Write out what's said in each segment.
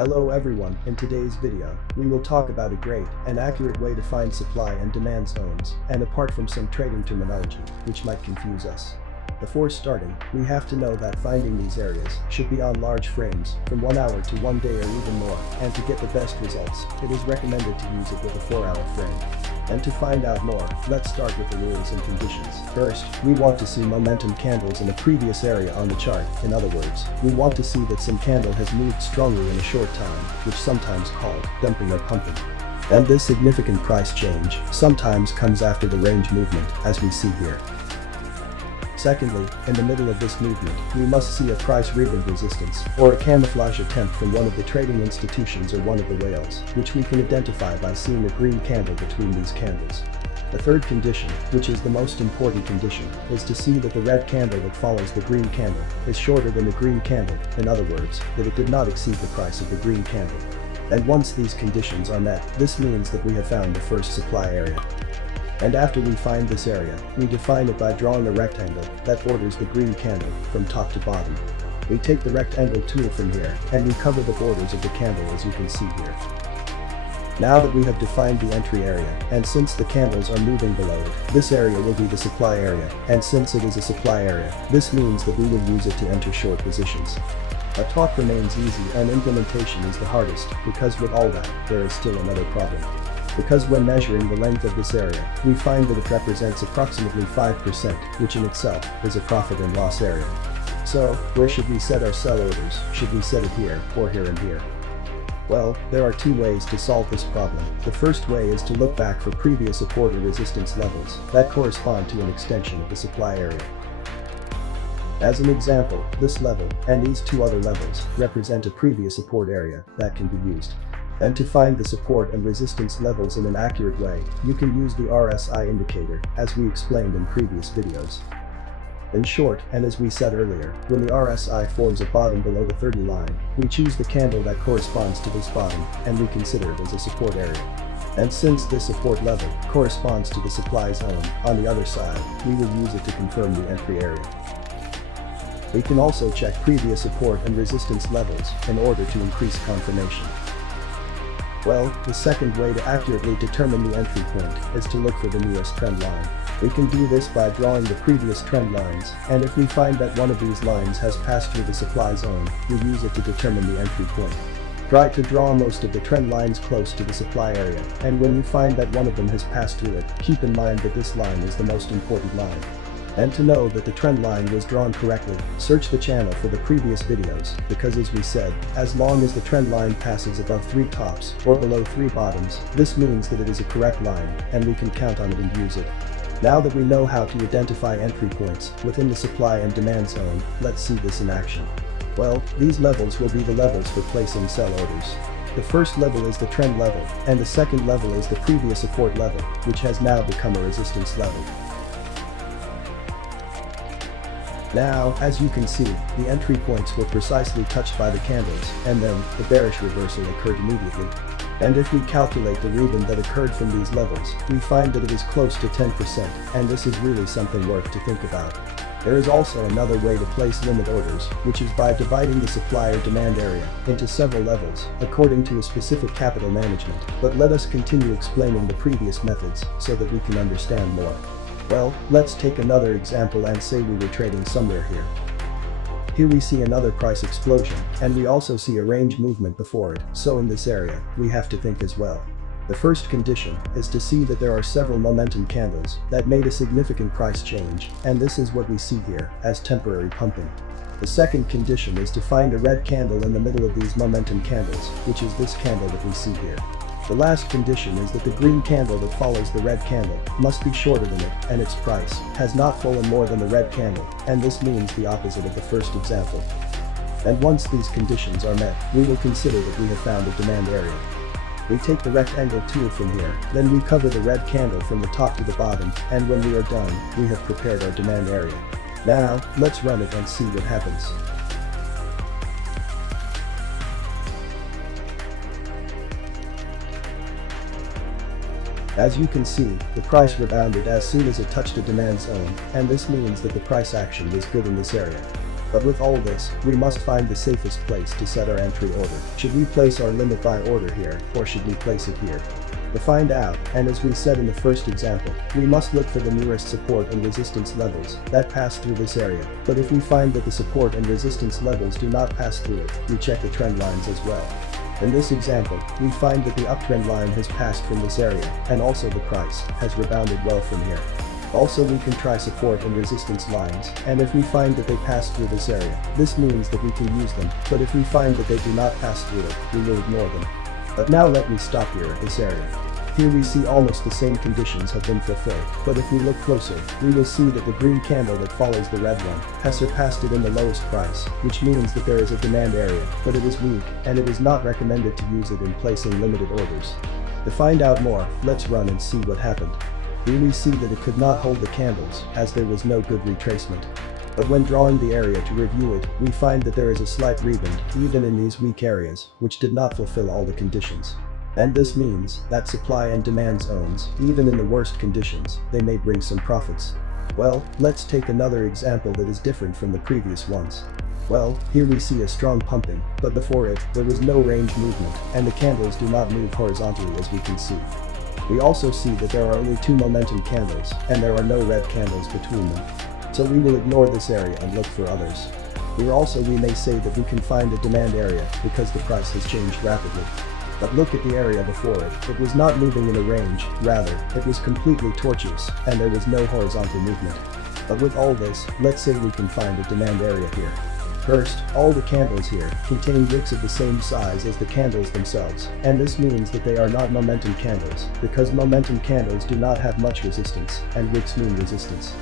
Hello everyone, in today's video, we will talk about a great and accurate way to find supply and demand zones, and apart from some trading terminology, which might confuse us. Before starting, we have to know that finding these areas should be on large frames, from 1 hour to 1 day or even more, and to get the best results, it is recommended to use it with a 4-hour frame. And to find out more, let's start with the rules and conditions. First, we want to see momentum candles in the previous area on the chart. In other words, we want to see that some candle has moved strongly in a short time, which sometimes called dumping or pumping. And this significant price change sometimes comes after the range movement, as we see here. Secondly, in the middle of this movement, we must see a price rebound resistance, or a camouflage attempt from one of the trading institutions or one of the whales, which we can identify by seeing a green candle between these candles. The third condition, which is the most important condition, is to see that the red candle that follows the green candle is shorter than the green candle, in other words, that it did not exceed the price of the green candle. And once these conditions are met, this means that we have found the first supply area. And after we find this area, we define it by drawing a rectangle that borders the green candle from top to bottom. We take the rectangle tool from here, and we cover the borders of the candle as you can see here. Now that we have defined the entry area, and since the candles are moving below it, this area will be the supply area, and since it is a supply area, this means that we will use it to enter short positions. Our talk remains easy and implementation is the hardest, because with all that, there is still another problem. Because when measuring the length of this area, we find that it represents approximately 5%, which in itself is a profit and loss area. So, where should we set our sell orders? Should we set it here, or here and here? Well, there are two ways to solve this problem. The first way is to look back for previous support or resistance levels that correspond to an extension of the supply area. As an example, this level, and these two other levels, represent a previous support area that can be used. And to find the support and resistance levels in an accurate way, you can use the RSI indicator, as we explained in previous videos. In short, and as we said earlier, when the RSI forms a bottom below the 30 line, we choose the candle that corresponds to this bottom, and we consider it as a support area. And since this support level corresponds to the supply zone on the other side, we will use it to confirm the entry area. We can also check previous support and resistance levels in order to increase confirmation. Well, the second way to accurately determine the entry point is to look for the newest trend line. We can do this by drawing the previous trend lines, and if we find that one of these lines has passed through the supply zone, we use it to determine the entry point. Try to draw most of the trend lines close to the supply area, and when you find that one of them has passed through it, keep in mind that this line is the most important line. And to know that the trend line was drawn correctly, search the channel for the previous videos, because as we said, as long as the trend line passes above 3 tops or below 3 bottoms, this means that it is a correct line, and we can count on it and use it. Now that we know how to identify entry points within the supply and demand zone, let's see this in action. Well, these levels will be the levels for placing sell orders. The first level is the trend level, and the second level is the previous support level, which has now become a resistance level. Now, as you can see, the entry points were precisely touched by the candles, and then, the bearish reversal occurred immediately. And if we calculate the rebound that occurred from these levels, we find that it is close to 10%, and this is really something worth to think about. There is also another way to place limit orders, which is by dividing the supply or demand area into several levels, according to a specific capital management. But let us continue explaining the previous methods, so that we can understand more. Well, let's take another example and say we were trading somewhere here. Here we see another price explosion, and we also see a range movement before it, so in this area, we have to think as well. The first condition is to see that there are several momentum candles that made a significant price change, and this is what we see here as temporary pumping. The second condition is to find a red candle in the middle of these momentum candles, which is this candle that we see here. The last condition is that the green candle that follows the red candle must be shorter than it, and its price has not fallen more than the red candle, and this means the opposite of the first example. And once these conditions are met, we will consider that we have found a demand area. We take the rectangle tool from here, then we cover the red candle from the top to the bottom, and when we are done, we have prepared our demand area. Now, let's run it and see what happens. As you can see, the price rebounded as soon as it touched a demand zone, and this means that the price action was good in this area. But with all this, we must find the safest place to set our entry order. Should we place our limit buy order here, or should we place it here? To find out, and as we said in the first example, we must look for the nearest support and resistance levels that pass through this area. But if we find that the support and resistance levels do not pass through it, we check the trend lines as well. In this example, we find that the uptrend line has passed from this area, and also the price has rebounded well from here. Also, we can try support and resistance lines, and if we find that they pass through this area, this means that we can use them, but if we find that they do not pass through it, we will ignore them. But now let me stop here at this area. Here we see almost the same conditions have been fulfilled, but if we look closer, we will see that the green candle that follows the red one has surpassed it in the lowest price, which means that there is a demand area, but it is weak, and it is not recommended to use it in placing limited orders. To find out more, let's run and see what happened. Here we see that it could not hold the candles, as there was no good retracement. But when drawing the area to review it, we find that there is a slight rebound, even in these weak areas, which did not fulfill all the conditions. And this means that supply and demand zones, even in the worst conditions, they may bring some profits. Well, let's take another example that is different from the previous ones. Well, here we see a strong pumping, but before it, there was no range movement, and the candles do not move horizontally as we can see. We also see that there are only 2 momentum candles, and there are no red candles between them. So we will ignore this area and look for others. Here also we may say that we can find a demand area because the price has changed rapidly. But look at the area before it, it was not moving in a range, rather, it was completely tortuous, and there was no horizontal movement. But with all this, let's say we can find a demand area here. First, all the candles here contain wicks of the same size as the candles themselves, and this means that they are not momentum candles, because momentum candles do not have much resistance, and wicks mean resistance.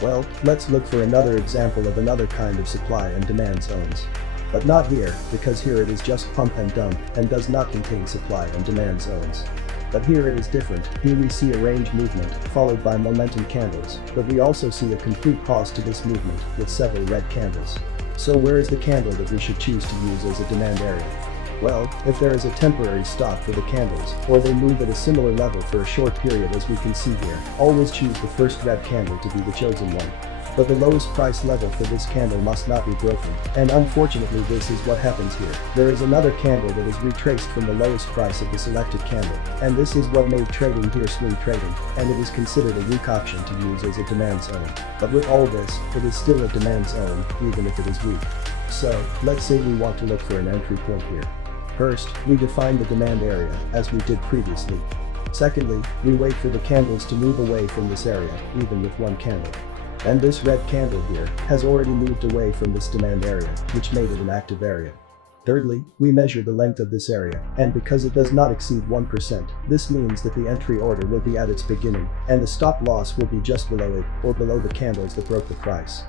Well, let's look for another example of another kind of supply and demand zones. But not here, because here it is just pump and dump, and does not contain supply and demand zones. But here it is different. Here we see a range movement, followed by momentum candles, but we also see a complete pause to this movement, with several red candles. So where is the candle that we should choose to use as a demand area? Well, if there is a temporary stop for the candles, or they move at a similar level for a short period as we can see here, always choose the first red candle to be the chosen one. But the lowest price level for this candle must not be broken, and unfortunately this is what happens here. There is another candle that is retraced from the lowest price of the selected candle, and this is what made trading here swing trading, and it is considered a weak option to use as a demand zone. But with all this, it is still a demand zone, even if it is weak. So, let's say we want to look for an entry point here. First, we define the demand area, as we did previously. Secondly, we wait for the candles to move away from this area, even with one candle. And this red candle here has already moved away from this demand area, which made it an active area. Thirdly, we measure the length of this area, and because it does not exceed 1%, this means that the entry order will be at its beginning, and the stop loss will be just below it, or below the candles that broke the price.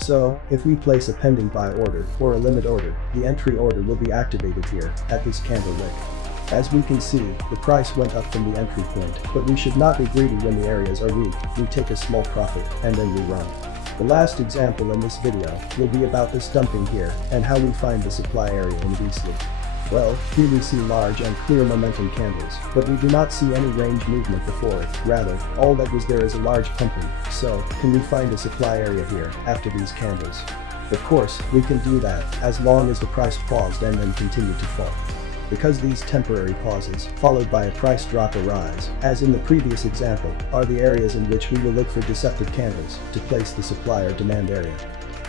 So, if we place a pending buy order, or a limit order, the entry order will be activated here, at this candle wick. As we can see, the price went up from the entry point, but we should not be greedy when the areas are weak. We take a small profit, and then we run. The last example in this video will be about this dumping here, and how we find the supply area in Beasley. Well, here we see large and clear momentum candles, but we do not see any range movement before it. Rather, all that was there is a large pumping. So, can we find a supply area here, after these candles? Of course, we can do that, as long as the price paused and then continued to fall. Because these temporary pauses, followed by a price drop or rise, as in the previous example, are the areas in which we will look for deceptive candles to place the supply or demand area.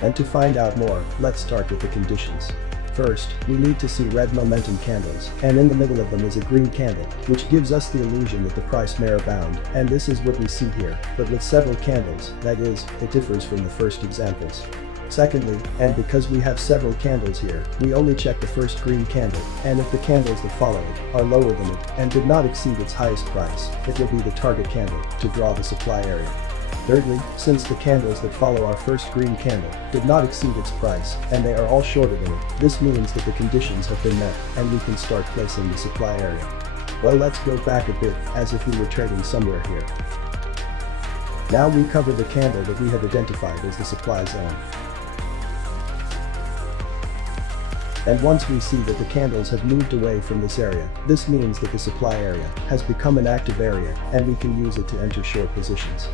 And to find out more, let's start with the conditions. First, we need to see red momentum candles, and in the middle of them is a green candle, which gives us the illusion that the price may rebound, and this is what we see here, but with several candles, that is, it differs from the first examples. Secondly, and because we have several candles here, we only check the first green candle, and if the candles that follow it are lower than it and did not exceed its highest price, it will be the target candle to draw the supply area. Thirdly, since the candles that follow our first green candle did not exceed its price, and they are all shorter than it, this means that the conditions have been met, and we can start placing the supply area. Well, let's go back a bit, as if we were trading somewhere here. Now we cover the candle that we have identified as the supply zone. And once we see that the candles have moved away from this area, this means that the supply area has become an active area, and we can use it to enter short positions.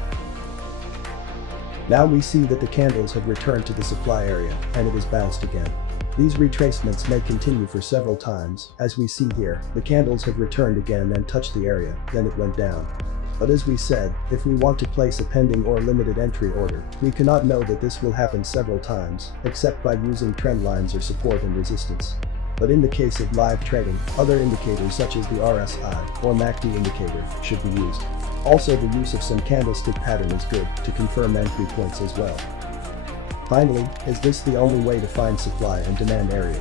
Now we see that the candles have returned to the supply area, and it has bounced again. These retracements may continue for several times. As we see here, the candles have returned again and touched the area, then it went down. But as we said, if we want to place a pending or limited entry order, we cannot know that this will happen several times, except by using trend lines or support and resistance. But in the case of live trading, other indicators such as the RSI or MACD indicator should be used. Also, the use of some candlestick pattern is good to confirm entry points as well. Finally, is this the only way to find supply and demand areas?